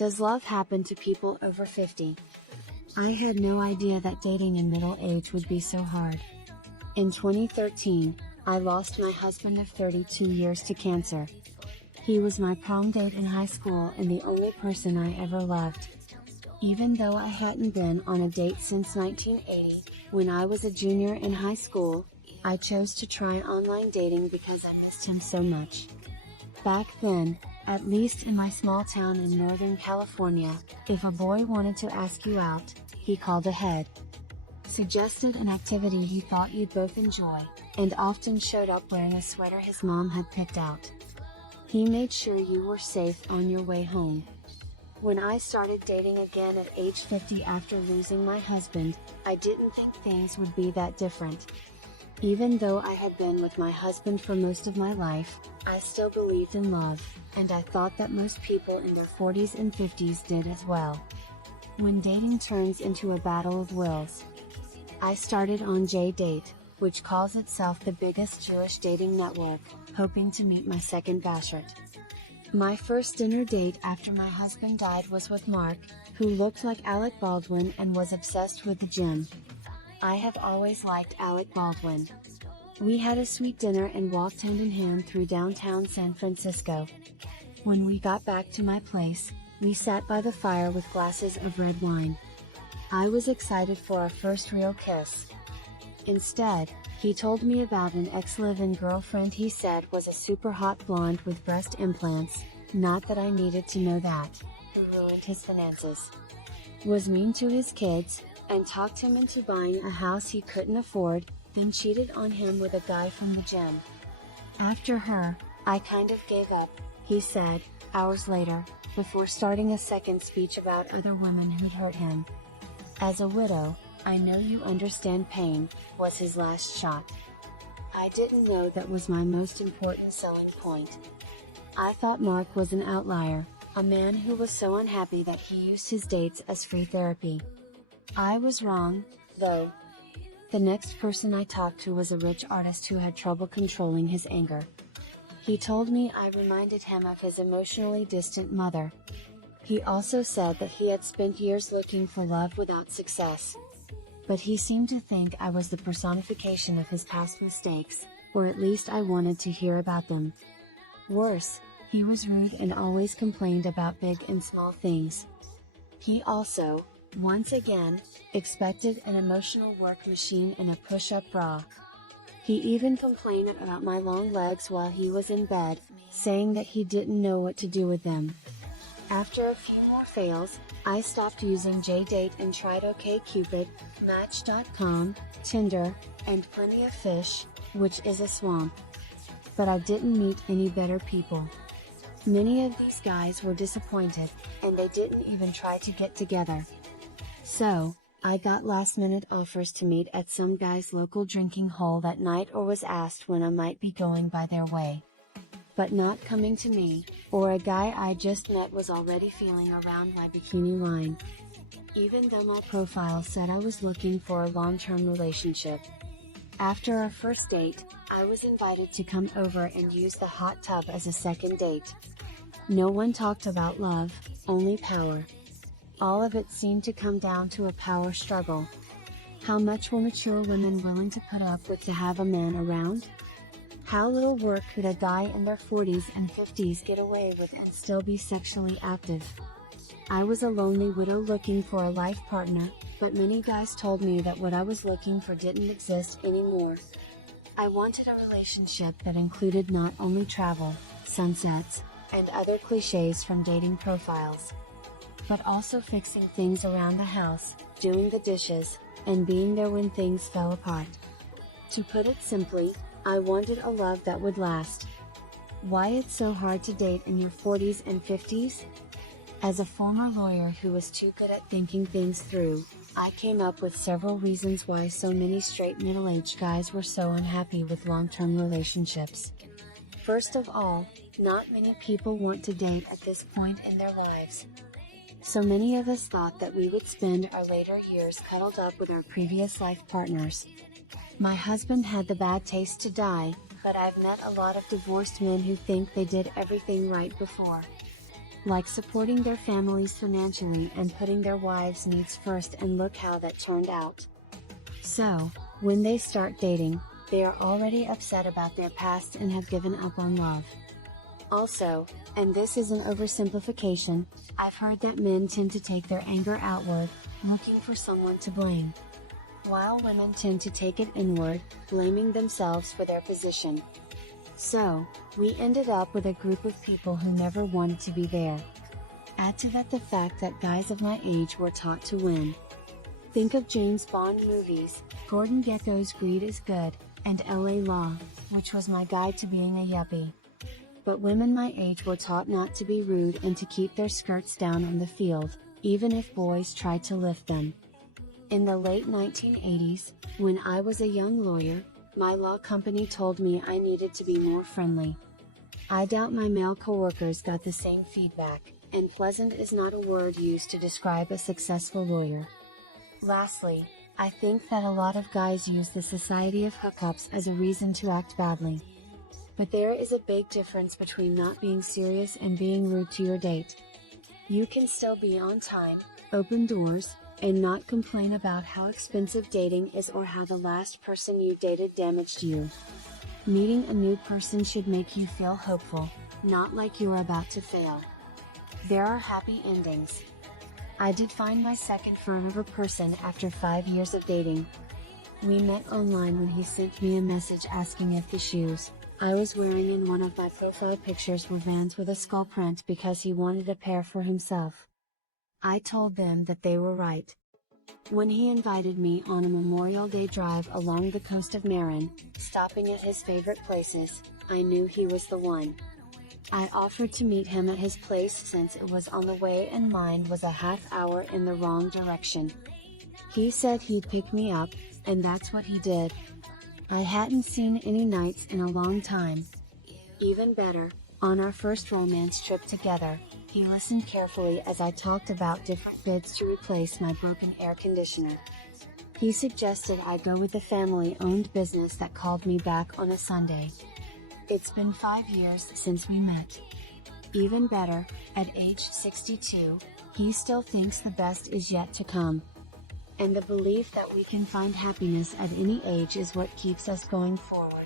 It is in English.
Does love happen to people over 50? I had no idea that dating in middle age would be so hard. In 2013, I lost my husband of 32 years to cancer. He was my prom date in high school and the only person I ever loved. Even though I hadn't been on a date since 1980, when I was a junior in high school, I chose to try online dating because I missed him so much. Back then, at least in my small town in Northern California, if a boy wanted to ask you out, he called ahead, suggested an activity he thought you'd both enjoy, and often showed up wearing a sweater his mom had picked out. He made sure you were safe on your way home. When I started dating again at age 50 after losing my husband, I didn't think things would be that different. Even though I had been with my husband for most of my life, I still believed in love, and I thought that most people in their 40s and 50s did as well. When dating turns into a battle of wills. I started on JDate, which calls itself the biggest Jewish dating network, hoping to meet my second bashert. My first dinner date after my husband died was with Mark, who looked like Alec Baldwin and was obsessed with the gym. I have always liked Alec Baldwin. We had a sweet dinner and walked hand in hand through downtown San Francisco. When we got back to my place, we sat by the fire with glasses of red wine. I was excited for our first real kiss. Instead, he told me about an ex-live-in girlfriend he said was a super hot blonde with breast implants, not that I needed to know that, who ruined his finances, was mean to his kids, and talked him into buying a house he couldn't afford, then cheated on him with a guy from the gym. After her, I kind of gave up, he said, hours later, before starting a second speech about other women who'd hurt him. As a widow, I know you understand pain, was his last shot. I didn't know that was my most important selling point. I thought Mark was an outlier, a man who was so unhappy that he used his dates as free therapy. I was wrong, though. The next person I talked to was a rich artist who had trouble controlling his anger. He told me I reminded him of his emotionally distant mother. He also said that he had spent years looking for love without success. But he seemed to think I was the personification of his past mistakes, or at least I wanted to hear about them. Worse, he was rude and always complained about big and small things. He also, once again, expected an emotional work machine and a push-up bra. He even complained about my long legs while he was in bed, saying that he didn't know what to do with them. After a few more fails, I stopped using JDate and tried OkCupid, Match.com, Tinder, and Plenty of Fish, which is a swamp. But I didn't meet any better people. Many of these guys were disappointed, and they didn't even try to get together. So, I got last-minute offers to meet at some guy's local drinking hole that night or was asked when I might be going by their way. But not coming to me, or a guy I just met was already feeling around my bikini line. Even though my profile said I was looking for a long-term relationship. After our first date, I was invited to come over and use the hot tub as a second date. No one talked about love, only power. All of it seemed to come down to a power struggle. How much were mature women willing to put up with to have a man around? How little work could a guy in their 40s and 50s get away with and still be sexually active? I was a lonely widow looking for a life partner, but many guys told me that what I was looking for didn't exist anymore. I wanted a relationship that included not only travel, sunsets, and other cliches from dating profiles, but also fixing things around the house, doing the dishes, and being there when things fell apart. To put it simply, I wanted a love that would last. Why it's so hard to date in your 40s and 50s? As a former lawyer who was too good at thinking things through, I came up with several reasons why so many straight middle-aged guys were so unhappy with long-term relationships. First of all, not many people want to date at this point in their lives. So many of us thought that we would spend our later years cuddled up with our previous life partners. My husband had the bad taste to die, but I've met a lot of divorced men who think they did everything right before. like supporting their families financially and putting their wives' needs first, and look how that turned out. So, when they start dating, they are already upset about their past and have given up on love. Also, and this is an oversimplification, I've heard that men tend to take their anger outward, looking for someone to blame, while women tend to take it inward, blaming themselves for their position. So, we ended up with a group of people who never wanted to be there. Add to that the fact that guys of my age were taught to win. Think of James Bond movies, Gordon Gekko's Greed is Good, and LA Law, which was my guide to being a yuppie. But women my age were taught not to be rude and to keep their skirts down on the field, even if boys tried to lift them. In the late 1980s, when I was a young lawyer, my law company told me I needed to be more friendly. I doubt my male coworkers got the same feedback, and pleasant is not a word used to describe a successful lawyer. Lastly, I think that a lot of guys use the society of hookups as a reason to act badly. But there is a big difference between not being serious and being rude to your date. You can still be on time, open doors, and not complain about how expensive dating is or how the last person you dated damaged you. Meeting a new person should make you feel hopeful, not like you're about to fail. There are happy endings. I did find my second forever person after 5 years of dating. We met online when he sent me a message asking if the shoes I was wearing in one of my profile pictures were Vans with a skull print because he wanted a pair for himself. I told them that they were right. When he invited me on a Memorial Day drive along the coast of Marin, stopping at his favorite places, I knew he was the one. I offered to meet him at his place since it was on the way and mine was a half hour in the wrong direction. He said he'd pick me up, and that's what he did. I hadn't seen any knights in a long time. Even better, on our first romance trip together, he listened carefully as I talked about different bids to replace my broken air conditioner. He suggested I go with the family-owned business that called me back on a Sunday. It's been 5 years since we met. Even better, at age 62, he still thinks the best is yet to come. And the belief that we can find happiness at any age is what keeps us going forward.